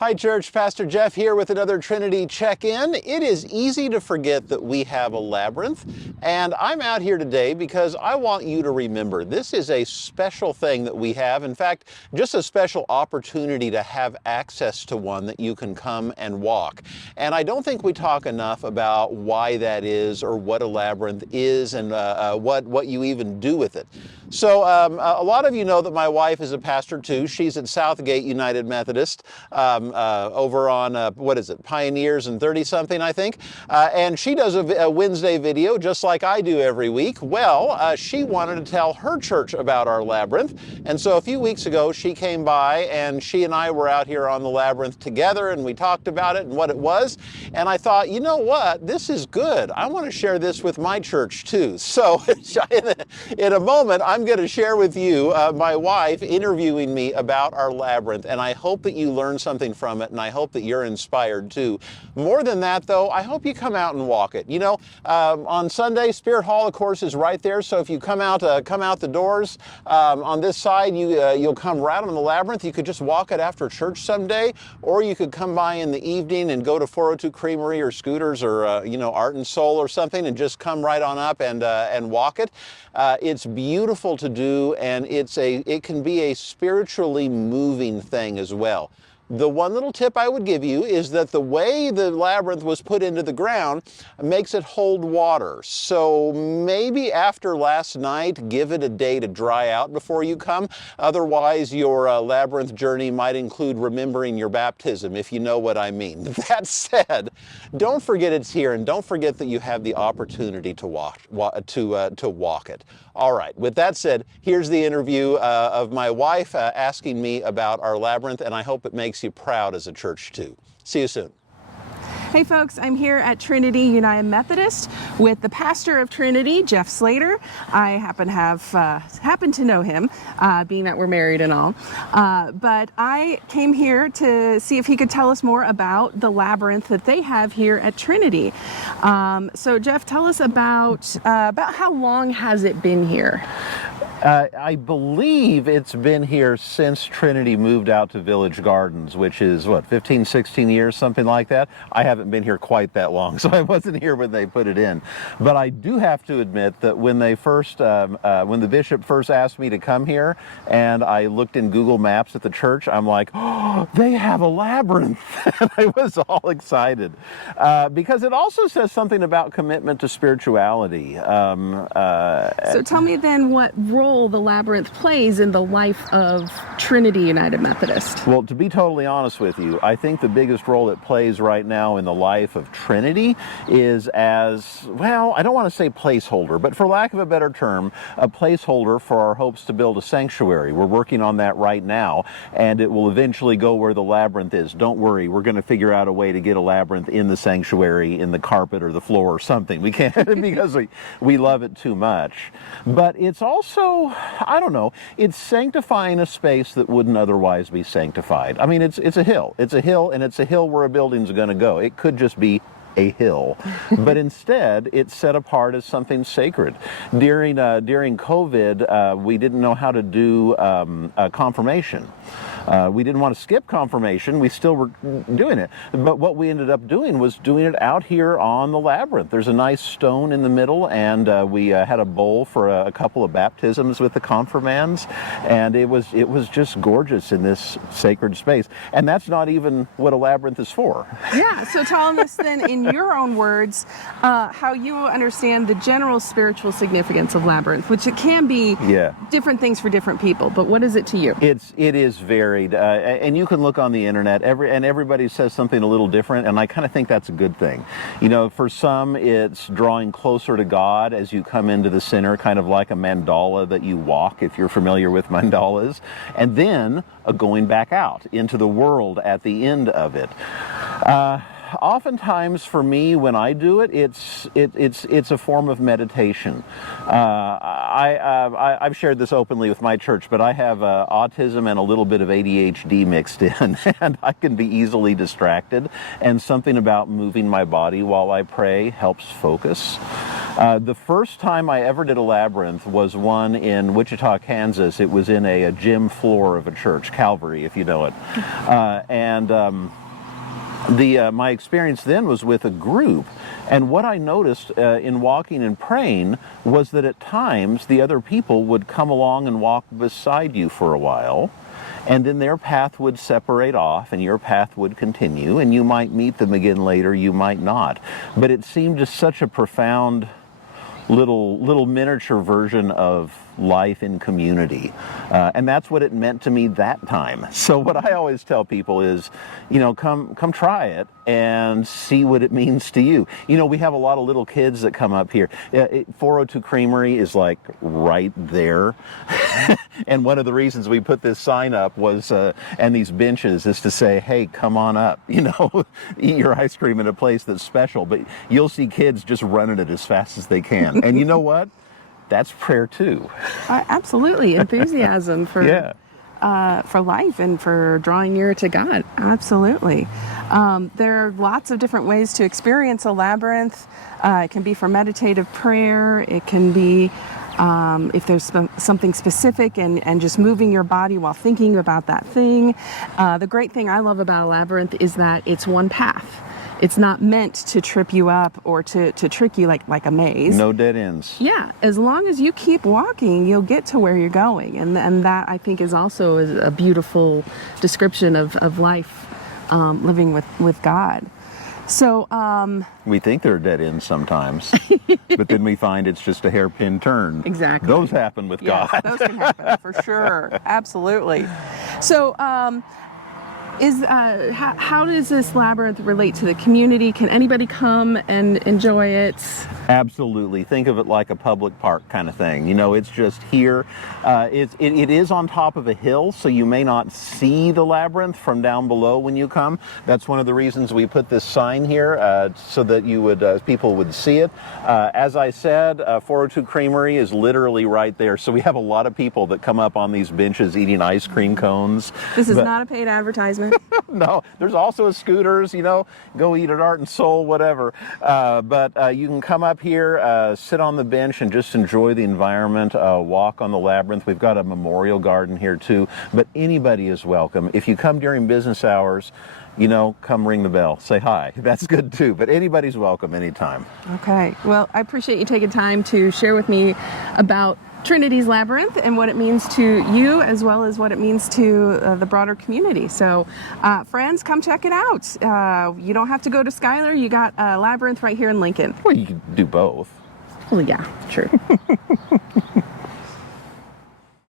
Hi church, Pastor Jeff here with another Trinity check-in. It is easy to forget that we have a labyrinth, and I'm out here today because I want you to remember this is a special thing that we have. In fact, just a special opportunity to have access to one that you can come and walk. And I don't think we talk enough about why that is or what a labyrinth is and what you even do with it. So a lot of you know that my wife is a pastor too. She's at Southgate United Methodist. Over on, what is it, Pioneers and 30-something, I think. And she does a Wednesday video just like I do every week. Well, she wanted to tell her church about our labyrinth. And so a few weeks ago, she came by and she and I were out here on the labyrinth together and we talked about it and what it was. And I thought, you know what, this is good. I want to share this with my church too. So in a moment, I'm going to share with you my wife interviewing me about our labyrinth. And I hope that you learn something from it, and I hope that you're inspired too. More than that though, I hope you come out and walk it. You know, on Sunday, Spirit Hall of course is right there, so if you come out the doors on this side, you'll come right on the labyrinth. You could just walk it after church someday, or you could come by in the evening and go to 402 Creamery or Scooters or you know, Art and Soul or something and just come right on up and walk it. It's beautiful to do, and it can be a spiritually moving thing as well. The one little tip I would give you is that the way the labyrinth was put into the ground makes it hold water. So maybe after last night, give it a day to dry out before you come. Otherwise, your labyrinth journey might include remembering your baptism, if you know what I mean. That said, don't forget it's here, and don't forget that you have the opportunity to walk it. All right, with that said, here's the interview of my wife asking me about our labyrinth, and I hope it makes you proud as a church too. See you soon. Hey folks, I'm here at Trinity United Methodist with the pastor of Trinity, Jeff Slater. I happen to know him, being that we're married and all. But I came here to see if he could tell us more about the labyrinth that they have here at Trinity. So Jeff, tell us about how long has it been here? I believe it's been here since Trinity moved out to Village Gardens, which is, what, 15, 16 years, something like that? I haven't been here quite that long, so I wasn't here when they put it in. But I do have to admit that when they first, when the bishop first asked me to come here, and I looked in Google Maps at the church, I'm like, oh, they have a labyrinth. And I was all excited. Because it also says something about commitment to spirituality. So tell me then what role the labyrinth plays in the life of Trinity United Methodist. Well, to be totally honest with you, I think the biggest role it plays right now in the life of Trinity is as, well, I don't want to say placeholder, but for lack of a better term, a placeholder for our hopes to build a sanctuary. We're working on that right now, and it will eventually go where the labyrinth is. Don't worry, we're going to figure out a way to get a labyrinth in the sanctuary, in the carpet or the floor or something. We can't because we love it too much. But it's also, I don't know, it's sanctifying a space that wouldn't otherwise be sanctified. I mean, it's a hill. It's a hill, and it's a hill where a building's going to go. It could just be a hill, but instead it's set apart as something sacred. During COVID, we didn't know how to do confirmation. We didn't want to skip confirmation. We still were doing it. But what we ended up doing was doing it out here on the labyrinth. There's a nice stone in the middle, and we had a bowl for a couple of baptisms with the confirmands, and it was just gorgeous in this sacred space. And that's not even what a labyrinth is for. Yeah, so tell us then in your own words how you understand the general spiritual significance of labyrinth, which it can be different things for different people, but what is it to you? It is varied, and you can look on the internet, everybody says something a little different, and I kind of think that's a good thing. You know, for some it's drawing closer to God as you come into the center, kind of like a mandala that you walk, if you're familiar with mandalas, and then going back out into the world at the end of it. Oftentimes for me, when I do it, it's a form of meditation. I've shared this openly with my church, but I have autism and a little bit of ADHD mixed in, and I can be easily distracted, and something about moving my body while I pray helps focus. The first time I ever did a labyrinth was one in Wichita, Kansas. It was in a gym floor of a church, Calvary, if you know it. My experience then was with a group, and what I noticed in walking and praying was that at times the other people would come along and walk beside you for a while, and then their path would separate off and your path would continue, and you might meet them again later, you might not. But it seemed just such a profound little miniature version of life in community, and that's what it meant to me that time. So what I always tell people is, come try it and see what it means to you. We have a lot of little kids that come up here. 402 Creamery is like right there, and one of the reasons we put this sign up was and these benches is to say, hey, come on up, eat your ice cream at a place that's special. But you'll see kids just running it as fast as they can, and you know what? That's prayer too. Absolutely. Enthusiasm for life and for drawing nearer to God. Absolutely. There are lots of different ways to experience a labyrinth. It can be for meditative prayer. It can be if there's something specific and just moving your body while thinking about that thing. The great thing I love about a labyrinth is that it's one path. It's not meant to trip you up or to trick you like a maze. No dead ends. Yeah, as long as you keep walking, you'll get to where you're going. And that, I think, is also a beautiful description of life, living with God. So we think there are dead ends sometimes, but then we find it's just a hairpin turn. Exactly. Those happen with God. Those can happen for sure. Absolutely. So how does this labyrinth relate to the community? Can anybody come and enjoy it? Absolutely. Think of it like a public park kind of thing. It's just here. It is on top of a hill, so you may not see the labyrinth from down below when you come. That's one of the reasons we put this sign here, so that people would see it. As I said, 402 Creamery is literally right there, so we have a lot of people that come up on these benches eating ice cream cones. This is not a paid advertisement. No, there's also scooters, go eat at Art and Soul, whatever. But you can come up here, sit on the bench and just enjoy the environment, walk on the labyrinth. We've got a memorial garden here too, but anybody is welcome. If you come during business hours, come ring the bell, say hi. That's good too, but anybody's welcome anytime. Okay, well, I appreciate you taking time to share with me about Trinity's Labyrinth and what it means to you as well as what it means to the broader community. So friends, come check it out. You don't have to go to Schuyler. You got Labyrinth right here in Lincoln. Well, you can do both. Well, yeah, true.